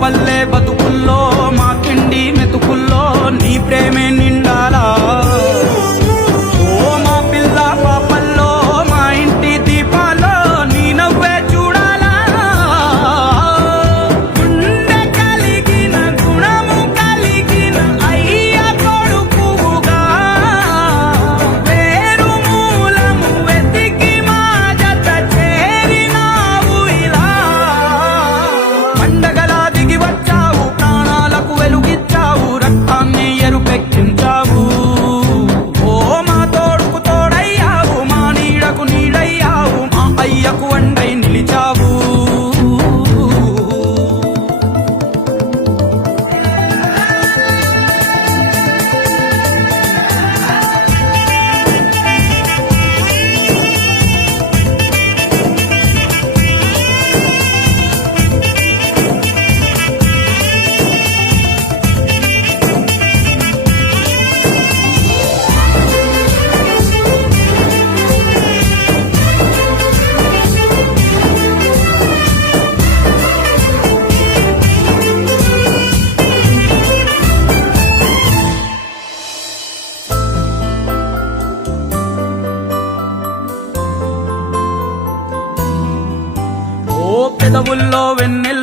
పల్లె బతుకుల్లో మా కిండి మెతుకుల్లో నీ ప్రేమే నిండాలా ఓ మా పిల్ల పాపల్లో మా ఇంటి దీపాల్లో నీ నవ్వే చూడాలా గుండె కలిగిన గుణము కలిగిన అయ్య కొడుకుగా వేరు మూలము వెతికి మా జత చేరినావు ఇలా పండగలా దిగి వచ్చావు ప్రాణాలకు వెలుగిచ్చావు రక్తాన్ని ఎరుపెక్కించావు ఓ మా తోడుకు తోడయ్యావు మా నీడకు నీడయ్యావు మా అయ్యకు వండై నిలిచావు ఓ పెదవుల్లో వెన్నెల